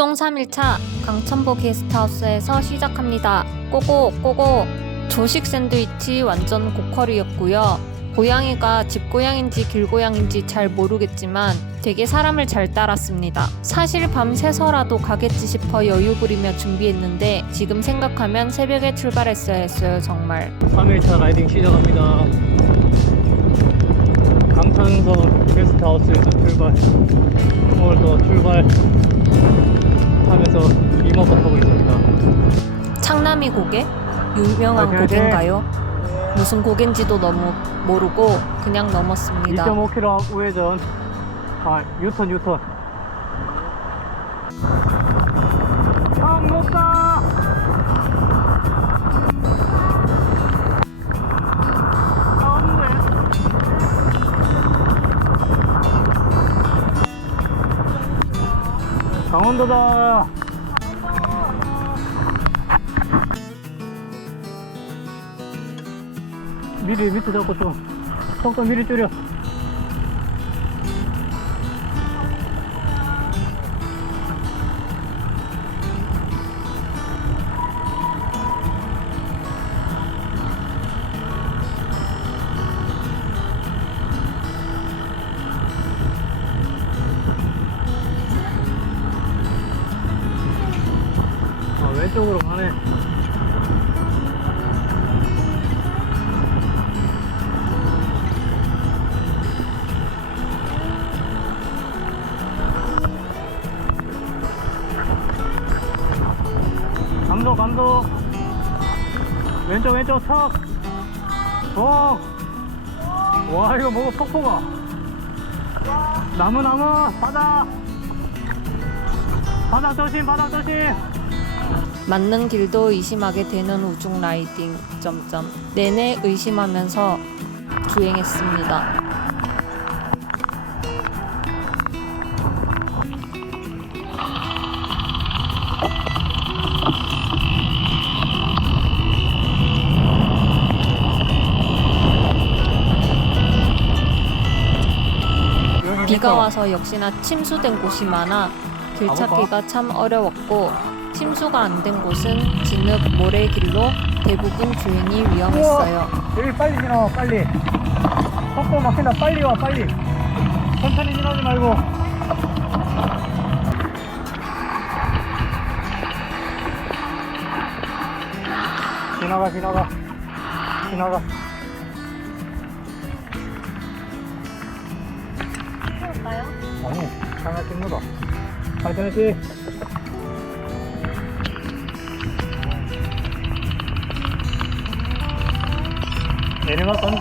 입동 3일차 강천보 게스트하우스에서 시작합니다. 꼬고 꼬고 조식 샌드위치 완전 고퀄이었고요. 고양이가 집고양인지 길고양인지 잘 모르겠지만 되게 사람을 잘 따랐습니다. 사실 밤 새서라도 가겠지 싶어 여유 부리며 준비했는데 지금 생각하면 새벽에 출발했어야 했어요 정말. 3일차 라이딩 시작합니다. 강탄서 게스트하우스에서 출발. 오늘도 출발 하면서 이모건 하고 있습니다. 창남이 고개? 유명한 오케이. 고개인가요? 무슨 고개인지도 너무 모르고 그냥 넘었습니다. 2.5km 우회전. 아, 유턴, 유턴. 강원도다. 미리 밑에 잡고 좀 속도 미리 줄여. 쪽으로 가네. 감도, 감도. 왼쪽, 왼쪽, 턱. 어. 와, 이거 뭐가 폭포가. 나무, 나무, 바다. 바다 조심, 바다 조심. 맞는 길도 의심하게 되는 우중 라이딩. 점점 내내 의심하면서 주행했습니다. 비가 와서 역시나 침수된 곳이 많아 길 찾기가 참 어려웠고 침수가 안 된 곳은 진흙 모래길로 대부분 주행이 위험했어요. 여기 빨리 지나와 빨리. 속도 막힌다 빨리 와 빨리. 천천히 지나지 말고. 지나가 지나가. 지나가. 아니 하나 찍는다 파이팅 내 리막 선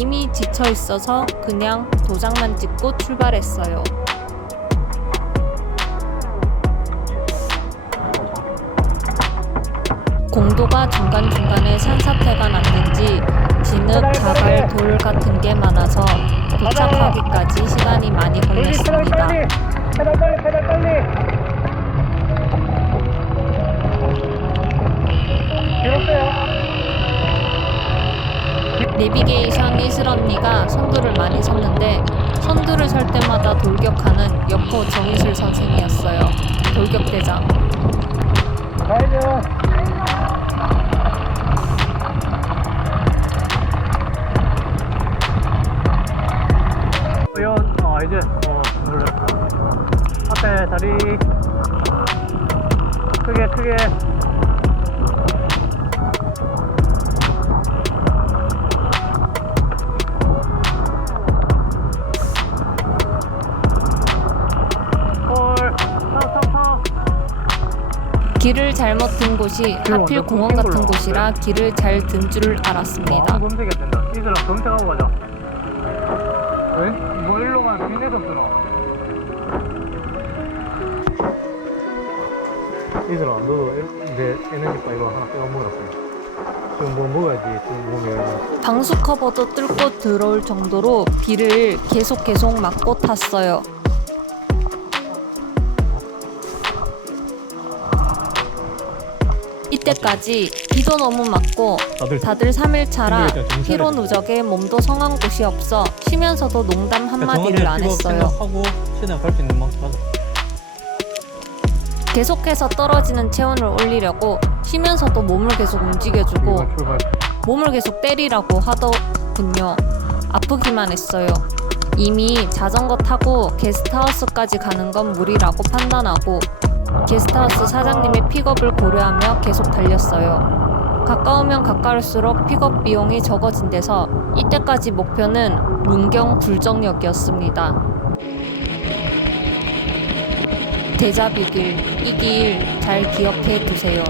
이미 지쳐 있어서 그냥 도장만 찍고 출발했어요. 공도가 중간중간에 산사태가 났는지 진흙, 자갈, 돌 같은 게 많아서 도착하기까지 시간이 많이 걸렸습니다. 페달 빨리 페달 빨리 빼요 내비게이션 이 슬 언니가 선두를 많이 섰는데 선두를 설 때마다 돌격하는 여포 정희슬 선생이었어요. 돌격대장. 가야죠 요, 어, 이제, 어, 놀래. 앞에 다리. 크게, 크게. 길을 잘못 든 곳이 하필 공원 같은 곳이라 길을 잘 든줄 알았습니다. 아, 검색해야 된다. 이슬랑 검색하고 가자. 왜? 뭐 일로 가면 너도 내 에너지 바 이거 하나 빼어 지금 뭐 먹어야지 지금 몸에 방수 커버도 뚫고 들어올 정도로 비를 계속 계속 맞고 탔어요. 이때까지 비도 너무 맞고 다들 다들 3일차라 힘들겠다, 정신 피로. 누적에 몸도 성한 곳이 없어 쉬면서도 농담 한마디를 안 했어요. 하고 최대한 갈수 있는 만큼 하자 계속해서 떨어지는 체온을 올리려고 쉬면서도 몸을 계속 움직여주고 출발 몸을 계속 때리라고 하더군요. 아프기만 했어요. 이미 자전거 타고 게스트하우스까지 가는 건 무리라고 판단하고 게스트하우스 사장님의 픽업을 고려하며 계속 달렸어요. 가까우면 가까울수록 픽업 비용이 적어진 데서 이때까지 목표는 문경 굴정역이었습니다. 대자뷰길 이길 잘 기억해 두세요.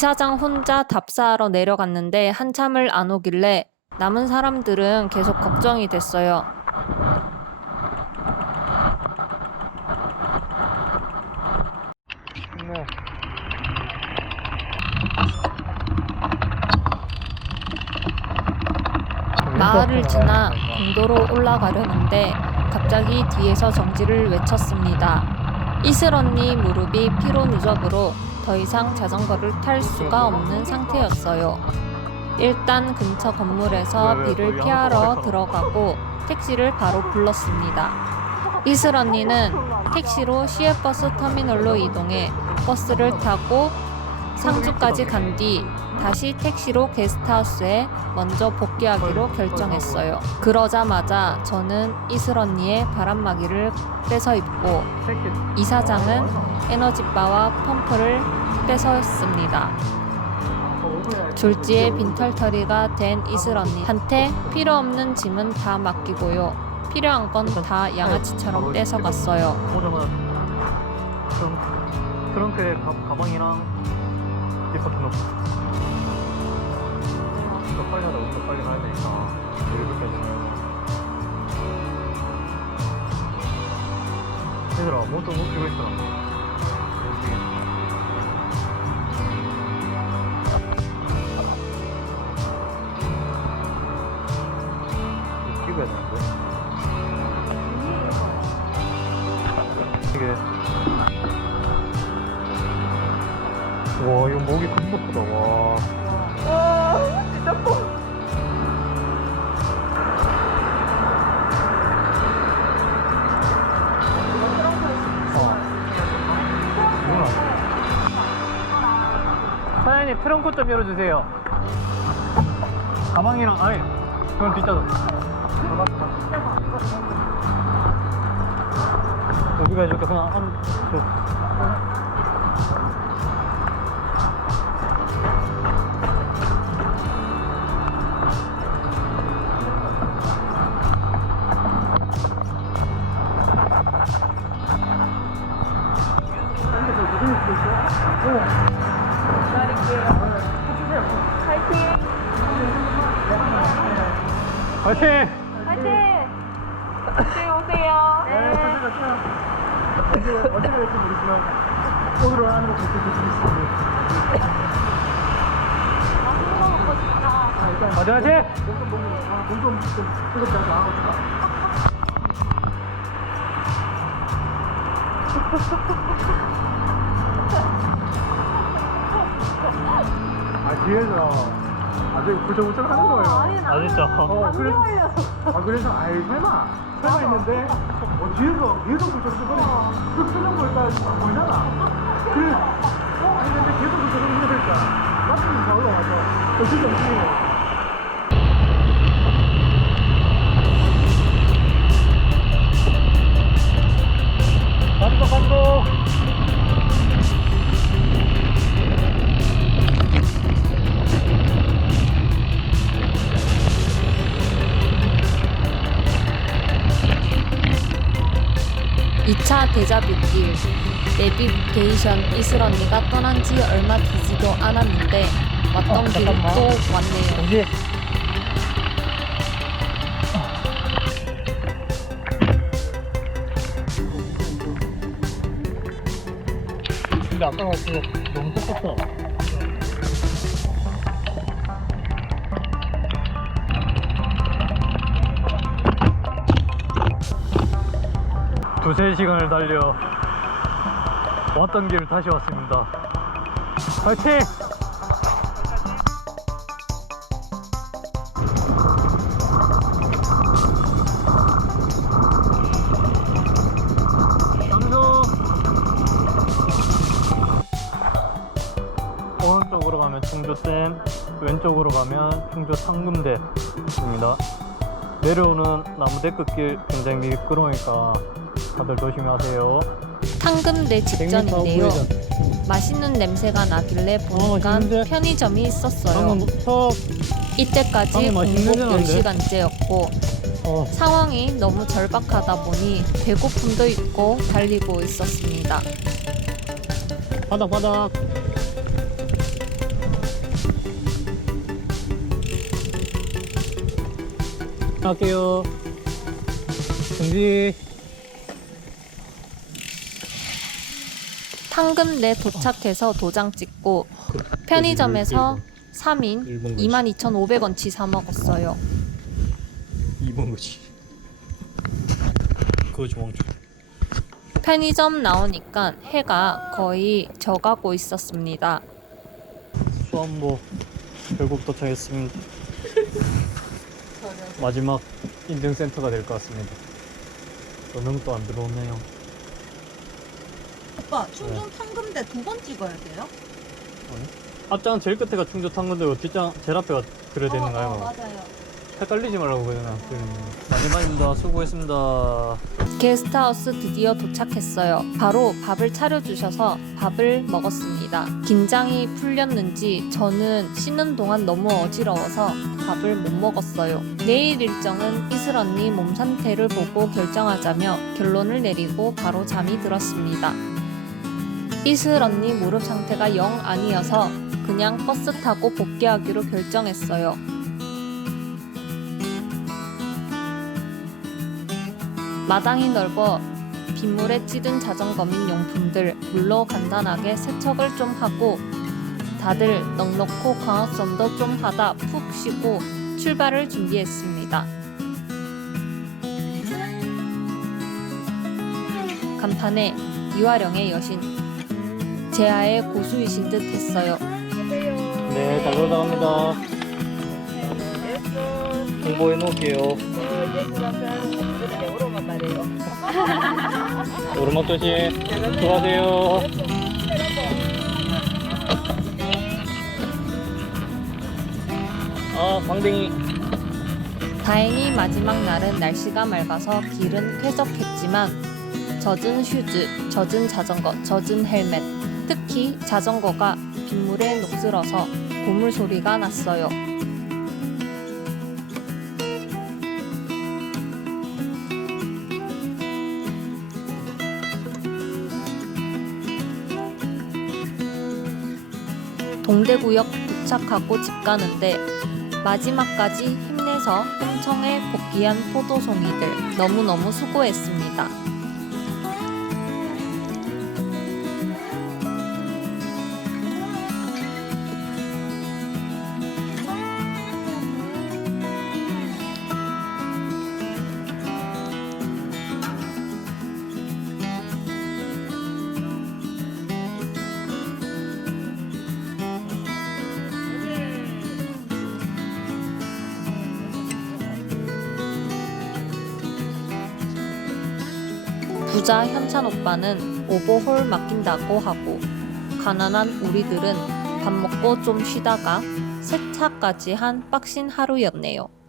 이사장 혼자 답사하러 내려갔는데 한참을 안 오길래 남은 사람들은 계속 걱정이 됐어요. 네. 마을을 지나 공도로 올라가려는데 갑자기 뒤에서 정지를 외쳤습니다. 이슬 언니 무릎이 피로 누적으로 더 이상 자전거를 탈 수가 없는 상태였어요. 일단 근처 건물에서 비를 피하러 들어가고 택시를 바로 불렀습니다. 이슬 언니는 택시로 시외버스 터미널로 이동해 버스를 타고 상주까지 간 뒤 다시 택시로 게스트하우스에 먼저 복귀하기로 결정했어요. 그러자마자 저는 이슬 언니의 바람막이를 뺏어 입고 이사장은 에너지바와 펌프를 뺏었습니다. 졸지에 빈털터리가 된 이슬 언니한테 필요 없는 짐은 다 맡기고요. 필요한 건 다 양아치처럼 뺏어갔어요. 오자마자 가, 가방이랑 뒷바퀴 넣고. 더 빨리 하자 우리 더 빨리 가야 되니까. 여기까지 얘들아 뭐또 못 들고 있어 트렁크 좀 열어주세요. 가방이랑 아니 그건 뒷좌석 여기가 이렇게 그냥 한 저, 화이팅 화이팅! 몸좀 좀 뜨겁지 않게 하고. 아 뒤에서 아주 구정구정 하는 거예요. 아니, 나는 진짜. 어, 그래서 아 그래서 아이 설마 설마 했는데 어 뒤에서 뒤에서 구정구정 그 표정 보니까 안 보이잖아. 그래 어 아니는데 계속 구정구정 하니까 맞춤 다 올라가서 저 진짜 웃기네. 2차 데자뷰길 내비게이션 이슬 언니가 떠난 지 얼마 되지도 않았는데 왔던 어, 길 잠깐만. 또 왔네요. 동지. 근데 아까 그거 너무 컸었어. 두세 시간을 달려 왔던 길 다시 왔습니다. 파이팅! 오른쪽으로 가면 충주댐 왼쪽으로 가면 충주 상금대입니다 내려오는 나무대 끝길 굉장히 미끄러우니까 다들 조심하세요 탕금대 직전인데요. 맛있는 냄새가 나길래 보니까 어, 맛있는데? 편의점이 있었어요. 방금 턱 이때까지 방금 맛있는 공복 냄새 나는데? 10시간째였고 어, 상황이 너무 절박하다 보니 배고픔도 있고 달리고 있었습니다. 바닥 바닥 갈게요 준비 탕금대 도착해서 도장 찍고 편의점에서 3인 일본 거지. 22,500원치 사 먹었어요. 2번 거지 그거 중앙쪽 편의점 나오니까 해가 거의 져가고 있었습니다. 수안보 결국 도착했습니다 마지막 인증센터가 될 것 같습니다 또안 들어오네요 오빠 충전 탕금대 두 번 찍어야 돼요? 앞장 제일 끝에가 충주 탄건데 뒷장 제일 앞에가 그래야 되는 거예요? 어, 맞아요. 헷갈리지 말라고 그러나 마지막입니다 수고했습니다 게스트하우스 드디어 도착했어요. 바로 밥을 차려주셔서 밥을 먹었습니다. 긴장이 풀렸는지 저는 쉬는 동안 너무 어지러워서 밥을 못 먹었어요. 내일 일정은 이슬 언니 몸 상태를 보고 결정하자며 결론을 내리고 바로 잠이 들었습니다. 이슬 언니 무릎 상태가 영 아니어서 그냥 버스 타고 복귀하기로 결정했어요. 마당이 넓어 빗물에 찌든 자전거 민 용품들 물로 간단하게 세척을 좀 하고 다들 넉넉고 광합성도 좀 하다 푹 쉬고 출발을 준비했습니다. 간판에 이화령의 여신 제아의 고수이신 듯 했어요. 네 잘 놀다 갑니다. 공부해 놓을게요. 오르막 조심 수고하세요. 아 방댕이. 다행히 마지막 날은 날씨가 맑아서 길은 쾌적했지만 젖은 슈즈, 젖은 자전거, 젖은 헬멧, 특히 자전거가 빗물에 녹슬어서 고물 소리가 났어요. 동대구역 도착하고 집 가는데 마지막까지 힘내서 홍청에 복귀한 포도송이들 너무너무 수고했습니다. 부자 현찬 오빠는 오버홀 맡긴다고 하고 가난한 우리들은 밥 먹고 좀 쉬다가 세차까지 한 빡신 하루였네요.